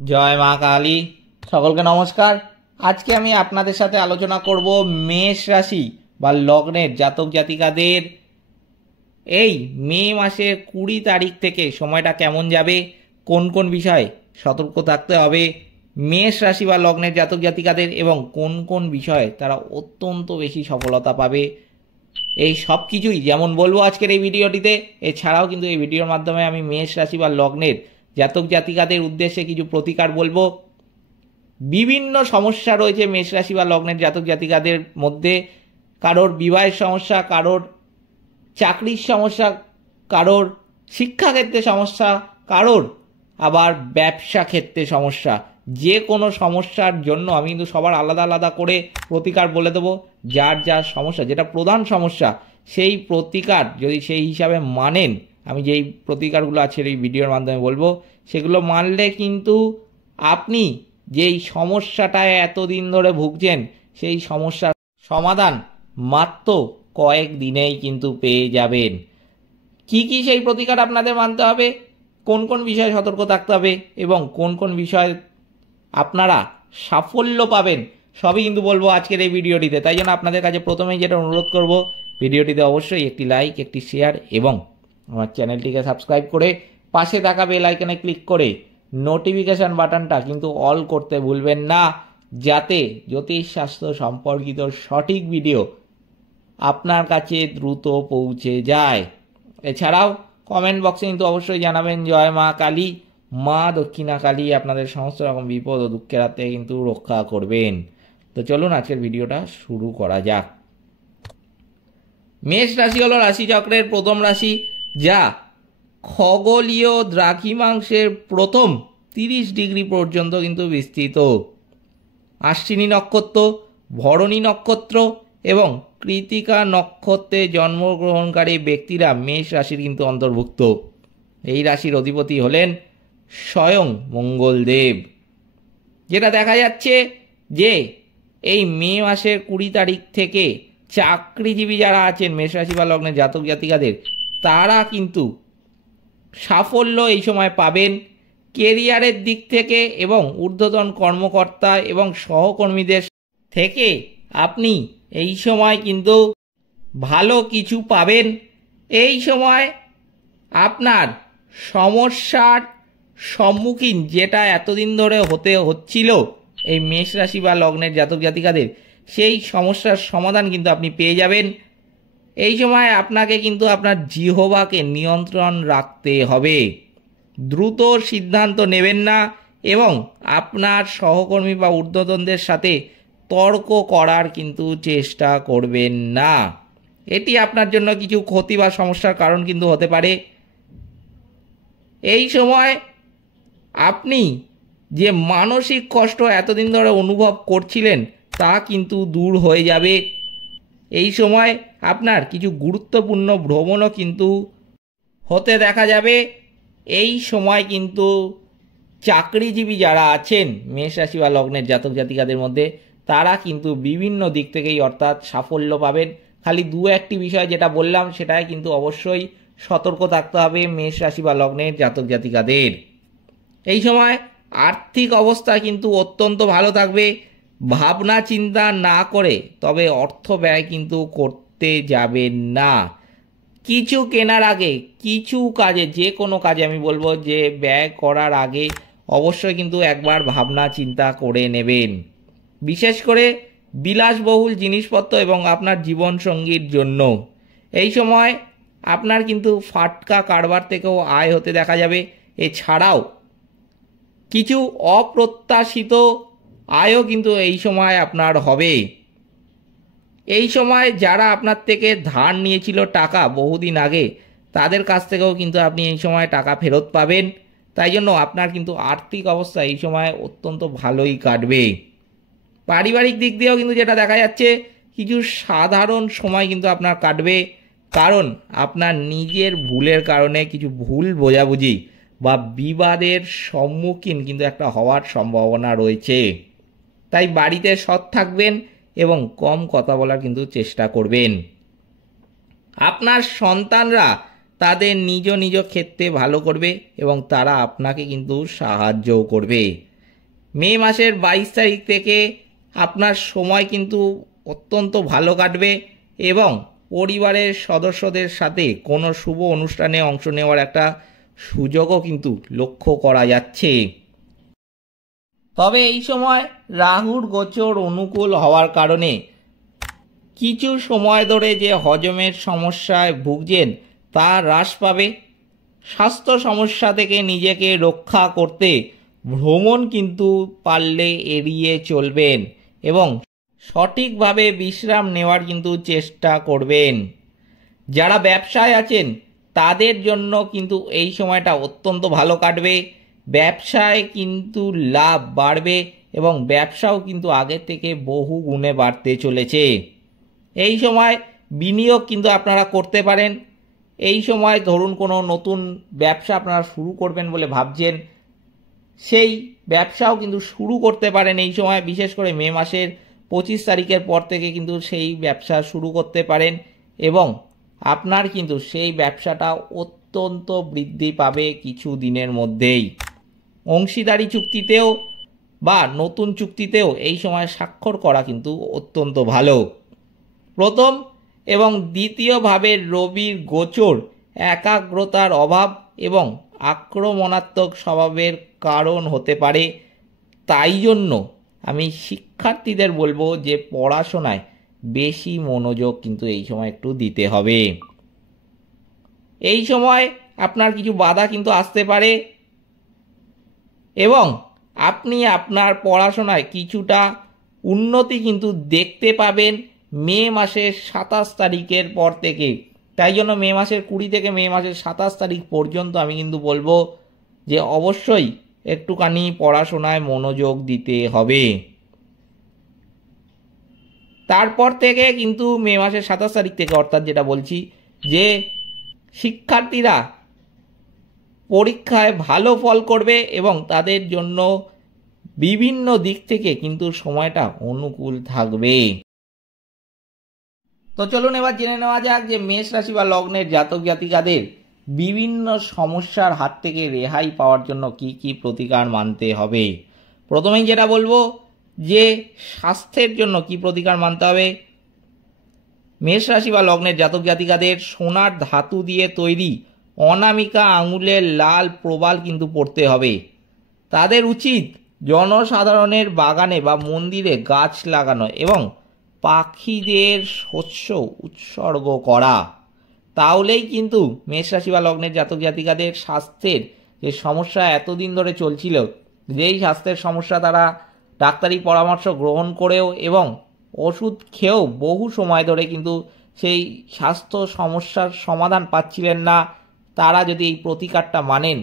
জয় মা কালী। সকলকে নমস্কার। আজকে আমি আপনাদের সাথে আলোচনা করব মেষ রাশি বা লগ্নের জাতক জাতিকাদের এই মে মাসের 20 তারিখ থেকে সময়টা কেমন যাবে, কোন কোন বিষয়ে সতর্ক থাকতে হবে মেষ রাশি বা লগ্নের জাতক জাতিকাদের, এবং কোন কোন বিষয়ে তারা অত্যন্ত বেশি সফলতা পাবে, এই সব কিছুই যেমন বলবো আজকের এই ভিডিওটিতে। এছাড়াও কিন্তু এই ভিডিওর মাধ্যমে আমি মেষ রাশি বা লগ্নের জাতক জাতিকাদের উদ্দেশ্যে কিছু প্রতিকার বলবো। বিভিন্ন সমস্যা রয়েছে মেষ রাশি বা লগ্নের জাতক জাতিকাদের মধ্যে। কারোর বিবাহের সমস্যা, কারোর চাকরির সমস্যা, কারোর শিক্ষাক্ষেত্রে সমস্যা, কারোর আবার ব্যবসা ক্ষেত্রে সমস্যা। যে কোনো সমস্যার জন্য আমি কিন্তু সবার আলাদা আলাদা করে প্রতিকার বলে দেবো। যার যার সমস্যা, যেটা প্রধান সমস্যা, সেই প্রতিকার যদি সেই হিসাবে মানেন, আমি যেই প্রতিকারগুলো আছে এই ভিডিওর মাধ্যমে বলবো, সেগুলো মানলে কিন্তু আপনি যেই সমস্যাটায় এতদিন ধরে ভুগছেন সেই সমস্যার সমাধান মাত্র কয়েক দিনেই কিন্তু পেয়ে যাবেন। কি কি সেই প্রতিকার আপনাদের মানতে হবে, কোন কোন বিষয়ে সতর্ক থাকতে হবে, এবং কোন কোন বিষয়ে আপনারা সাফল্য পাবেন, সবই কিন্তু বলবো আজকের এই ভিডিওটিতে। তাই জন্য আপনাদের কাছে প্রথমেই যেটা অনুরোধ করব, ভিডিওটিতে অবশ্যই একটি লাইক, একটি শেয়ার এবং আমার চ্যানেলটিকে সাবস্ক্রাইব করে পাশে থাকা বেল আইকনে ক্লিক করে নোটিফিকেশন বাটনটা কিন্তু অল করতে ভুলবেন না, যাতে জ্যোতিষশাস্ত্র সম্পর্কিত সঠিক ভিডিও আপনার কাছে দ্রুত পৌঁছে যায়। এছাড়াও কমেন্ট বক্সে কিন্তু অবশ্যই জানাবেন জয় মা কালী। মা দক্ষিণা কালী আপনাদের সমস্ত রকম বিপদ ও দুঃখের হাত থেকে কিন্তু রক্ষা করবেন। তো চলুন আজকের ভিডিওটা শুরু করা যাক। মেষ রাশি হলো রাশিচক্রের প্রথম রাশি, যা খগোলীয় দ্রাঘিমাংশের প্রথম 30 ডিগ্রি পর্যন্ত কিন্তু বিস্তৃত। আশ্বিনী নক্ষত্র, ভরণী নক্ষত্র এবং কৃতিকা নক্ষত্রে জন্মগ্রহণকারী ব্যক্তিরা মেষ রাশির কিন্তু অন্তর্ভুক্ত। এই রাশির অধিপতি হলেন স্বয়ং মঙ্গলদেব। যেটা দেখা যাচ্ছে যে এই মে মাসের 20 তারিখ থেকে চাকরিজীবী যারা আছেন মেষ রাশি বা লগ্নের জাতক জাতিকাদের, তারা কিন্তু সাফল্য এই সময় পাবেন কেরিয়ারের দিক থেকে, এবং ঊর্ধ্বতন কর্মকর্তা এবং সহকর্মীদের থেকে আপনি এই সময় কিন্তু ভালো কিছু পাবেন। এই সময় আপনার সমস্যার সম্মুখীন যেটা এতদিন ধরে হতে হচ্ছিল এই মেষ রাশি বা লগ্নের জাতক জাতিকাদের, সেই সমস্যার সমাধান কিন্তু আপনি পেয়ে যাবেন। এই সময় আপনাকে কিন্তু আপনার জিহ্বাকে নিয়ন্ত্রণ রাখতে হবে, দ্রুত সিদ্ধান্ত নেবেন না, এবং আপনার সহকর্মী বা ঊর্ধ্বতনদের সাথে তর্ক করার কিন্তু চেষ্টা করবেন না। এটি আপনার জন্য কিছু ক্ষতি বা সমস্যার কারণ কিন্তু হতে পারে। এই সময় আপনি যে মানসিক কষ্ট এতদিন ধরে অনুভব করছিলেন তা কিন্তু দূর হয়ে যাবে। এই সময় আপনার কিছু গুরুত্বপূর্ণ ভ্রমণও কিন্তু হতে দেখা যাবে। এই সময় কিন্তু চাকরিজীবী যারা আছেন মেষ রাশি বা লগ্নের জাতক জাতিকাদের মধ্যে, তারা কিন্তু বিভিন্ন দিক থেকেই অর্থাৎ সাফল্য পাবেন। খালি দু একটি বিষয় যেটা বললাম সেটাই কিন্তু অবশ্যই সতর্ক থাকতে হবে মেষ রাশি বা লগ্নের জাতক জাতিকাদের। এই সময় আর্থিক অবস্থা কিন্তু অত্যন্ত ভালো থাকবে। ভাবনা চিন্তা না করে তবে অর্থ ব্যয় কিন্তু করতে যাবেন না। কিছু কেনার আগে, কিছু কাজে, যে কোনো কাজে আমি বলবো যে ব্যয় করার আগে অবশ্যই কিন্তু একবার ভাবনা চিন্তা করে নেবেন। বিশেষ করে বিলাসবহুল জিনিসপত্র এবং আপনার জীবনসঙ্গীর জন্য এই সময় আপনার কিন্তু ফাটকা কারবার থেকেও আয় হতে দেখা যাবে। এছাড়াও কিছু অপ্রত্যাশিত আয়ও কিন্তু এই সময় আপনার হবে। এই সময় যারা আপনার থেকে ধার নিয়েছিল টাকা বহুদিন আগে, তাদের কাছ থেকেও কিন্তু আপনি এই সময় টাকা ফেরত পাবেন। তাই জন্য আপনার কিন্তু আর্থিক অবস্থা এই সময় অত্যন্ত ভালোই কাটবে। পারিবারিক দিক দিয়েও কিন্তু যেটা দেখা যাচ্ছে, কিছু সাধারণ সময় কিন্তু আপনার কাটবে, কারণ আপনার নিজের ভুলের কারণে কিছু ভুল বোঝাবুঝি বা বিবাদের সম্মুখীন কিন্তু একটা হওয়ার সম্ভাবনা রয়েছে। তাই বাড়িতে সৎ থাকবেন এবং কম কথা বলার কিন্তু চেষ্টা করবেন। আপনার সন্তানরা তাদের নিজ নিজ ক্ষেত্রে ভালো করবে এবং তারা আপনাকে কিন্তু সাহায্যও করবে। মে মাসের 22 তারিখ থেকে আপনার সময় কিন্তু অত্যন্ত ভালো কাটবে এবং পরিবারের সদস্যদের সাথে কোনো শুভ অনুষ্ঠানে অংশ নেওয়ার একটা সুযোগও কিন্তু লক্ষ্য করা যাচ্ছে। তবে এই সময় রাহুর গোচর অনুকূল হওয়ার কারণে কিছু সময় ধরে যে হজমের সমস্যায় ভুগছেন তা হ্রাস পাবে। স্বাস্থ্য সমস্যা থেকে নিজেকে রক্ষা করতে ভ্রমণ কিন্তু পারলে এড়িয়ে চলবেন এবং সঠিকভাবে বিশ্রাম নেওয়ার কিন্তু চেষ্টা করবেন। যারা ব্যবসায় আছেন তাদের জন্য কিন্তু এই সময়টা অত্যন্ত ভালো কাটবে। ব্যবসায় কিন্তু লাভ বাড়বে এবং ব্যবসাও কিন্তু আগের থেকে বহু গুণে বাড়তে চলেছে। এই সময় বিনিয়োগ কিন্তু আপনারা করতে পারেন। এই সময় ধরুন কোনো নতুন ব্যবসা আপনারা শুরু করবেন বলে ভাবছেন, সেই ব্যবসাও কিন্তু শুরু করতে পারেন এই সময়। বিশেষ করে মে মাসের 25 তারিখের পর থেকে কিন্তু সেই ব্যবসা শুরু করতে পারেন এবং আপনার কিন্তু সেই ব্যবসাটা অত্যন্ত বৃদ্ধি পাবে কিছু দিনের মধ্যেই। অংশীদারি চুক্তিতেও বা নতুন চুক্তিতেও এই সময় স্বাক্ষর করা কিন্তু অত্যন্ত ভালো। প্রথম এবং দ্বিতীয় ভাবে রবির গোচর একাগ্রতার অভাব এবং আক্রমণাত্মক স্বভাবের কারণ হতে পারে। তাই জন্য আমি শিক্ষার্থীদের বলবো যে পড়াশোনায় বেশি মনোযোগ কিন্তু এই সময় একটু দিতে হবে। এই সময় আপনার কিছু বাধা কিন্তু আসতে পারে এবং আপনি আপনার পড়াশোনায় কিছুটা উন্নতি কিন্তু দেখতে পাবেন মে মাসের 27 তারিখের পর থেকে। তাই জন্য মে মাসের 20 থেকে মে মাসের 27 তারিখ পর্যন্ত আমি কিন্তু বলবো যে অবশ্যই একটুখানি পড়াশোনায় মনোযোগ দিতে হবে। তারপর থেকে কিন্তু মে মাসের 27 তারিখ থেকে অর্থাৎ যেটা বলছি যে শিক্ষার্থীরা পরীক্ষায় ভালো ফল করবে এবং তাদের জন্য বিভিন্ন দিক থেকে কিন্তু সময়টা অনুকূল থাকবে। তো চলুন এবার জেনে নেওয়া যাক যে মেষ রাশি বা লগ্নের জাতক জাতিকাদের বিভিন্ন সমস্যার হাত থেকে রেহাই পাওয়ার জন্য কি কি প্রতিকার মানতে হবে। প্রথমেই যেটা বলবো যে স্বাস্থ্যের জন্য কি প্রতিকার মানতে হবে। মেষ রাশি বা লগ্নের জাতক জাতিকাদের সোনার ধাতু দিয়ে তৈরি অনামিকা আঙুলের লাল প্রবাল কিন্তু পড়তে হবে। তাদের উচিত জনসাধারণের বাগানে বা মন্দিরে গাছ লাগানো এবং পাখিদের শস্য উৎসর্গ করা। তাহলেই কিন্তু মেষ রাশি বা লগ্নের জাতক জাতিকাদের স্বাস্থ্যের যে সমস্যা এতদিন ধরে চলছিল, যেই স্বাস্থ্যের সমস্যা তারা ডাক্তারি পরামর্শ গ্রহণ করেও এবং ওষুধ খেয়েও বহু সময় ধরে কিন্তু সেই স্বাস্থ্য সমস্যার সমাধান পাচ্ছিলেন না, তারা যদি এই প্রতিকারটা মানেন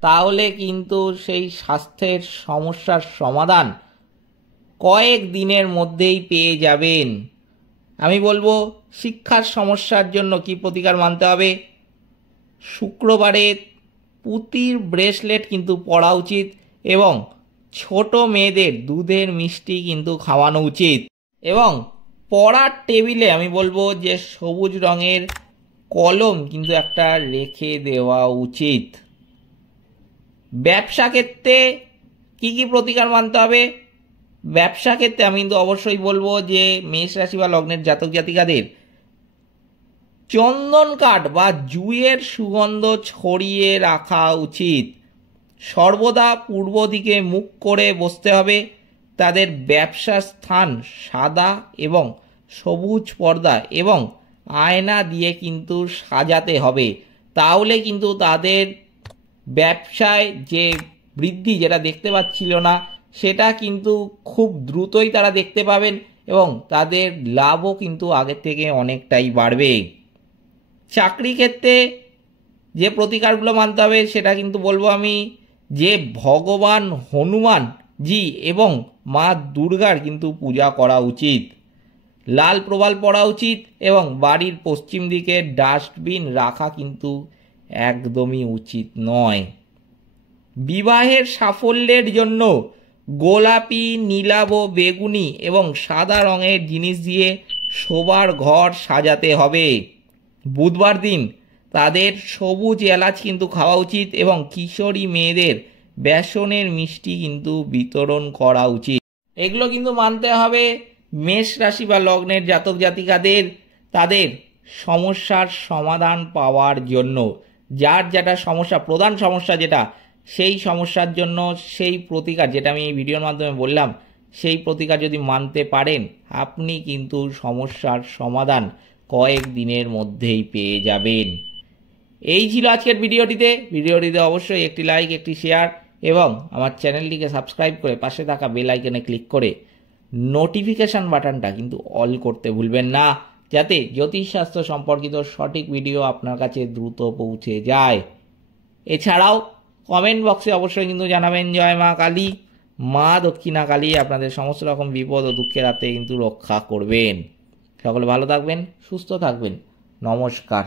তাহলে কিন্তু সেই স্বাস্থ্যের সমস্যার সমাধান কয়েক দিনের মধ্যেই পেয়ে যাবেন। আমি বলবো শিক্ষার সমস্যার জন্য কি প্রতিকার মানতে হবে। শুক্রবারে পুঁতির ব্রেসলেট কিন্তু পরা উচিত এবং ছোট মেয়েদের দুধের মিষ্টি কিন্তু খাওয়ানো উচিত এবং পড়ার টেবিলে আমি বলবো যে সবুজ রঙের কলম কিন্তু একটা রেখে দেওয়া উচিত। ব্যবসা ক্ষেত্রে কি কি প্রতিকার মানতে হবে। ব্যবসা ক্ষেত্রে আমি কিন্তু অবশ্যই বলবো যে মেষ রাশি বা লগ্নের জাতক জাতিকাদের চন্দন কাঠ বা জুঁইয়ের সুগন্ধ ছড়িয়ে রাখা উচিত। সর্বদা পূর্ব দিকে মুখ করে বসতে হবে। তাদের ব্যবসার স্থান সাদা এবং সবুজ পর্দা এবং আয়না দিয়ে কিন্তু সাজাতে হবে। তাহলে কিন্তু তাদের ব্যবসায় যে বৃদ্ধি যেটা দেখতে পাচ্ছিল না সেটা কিন্তু খুব দ্রুতই তারা দেখতে পাবেন এবং তাদের লাভও কিন্তু আগের থেকে অনেকটাই বাড়বে। চাকরি ক্ষেত্রে যে প্রতিকারগুলো মানতে হবে সেটা কিন্তু বলবো আমি যে ভগবান হনুমান জি এবং মা দুর্গার কিন্তু পূজা করা উচিত। লাল প্রবাল পরা উচিত এবং বাড়ির পশ্চিম দিকে ডাস্টবিন রাখা কিন্তু একদমই উচিত নয়। বিবাহের সাফল্যের জন্য গোলাপি, নীলাভ, বেগুনি এবং সাদা রঙের জিনিস দিয়ে শোবার ঘর সাজাতে হবে। বুধবার দিন তাদের সবুজ এলাচ কিন্তু খাওয়া উচিত এবং কিশোরী মেয়েদের বেসনের মিষ্টি কিন্তু বিতরণ করা উচিত। এগুলো কিন্তু মানতে হবে মেষ রাশি বা লগ্নের জাতক জাতিকাদের তাদের সমস্যার সমাধান পাওয়ার জন্য। যার যেটা সমস্যা, প্রধান সমস্যা যেটা, সেই সমস্যার জন্য সেই প্রতিকার যেটা আমি এই ভিডিওর মাধ্যমে বললাম, সেই প্রতিকার যদি মানতে পারেন আপনি কিন্তু সমস্যার সমাধান কয়েক দিনের মধ্যেই পেয়ে যাবেন। এই ছিল আজকের ভিডিওটিতে অবশ্যই একটি লাইক, একটি শেয়ার এবং আমার চ্যানেলটিকে সাবস্ক্রাইব করে পাশে থাকা বেল আইকনে ক্লিক করে নোটিফিকেশান বাটনটা কিন্তু অল করতে ভুলবেন না, যাতে জ্যোতিষশাস্ত্র সম্পর্কিত সঠিক ভিডিও আপনার কাছে দ্রুত পৌঁছে যায়। এছাড়াও কমেন্ট বক্সে অবশ্যই কিন্তু জানাবেন জয় মা কালী, মা দক্ষিণা কালী আপনাদের সমস্ত রকম বিপদ ও দুঃখের হাতে কিন্তু রক্ষা করবেন। সকলে ভালো থাকবেন, সুস্থ থাকবেন। নমস্কার।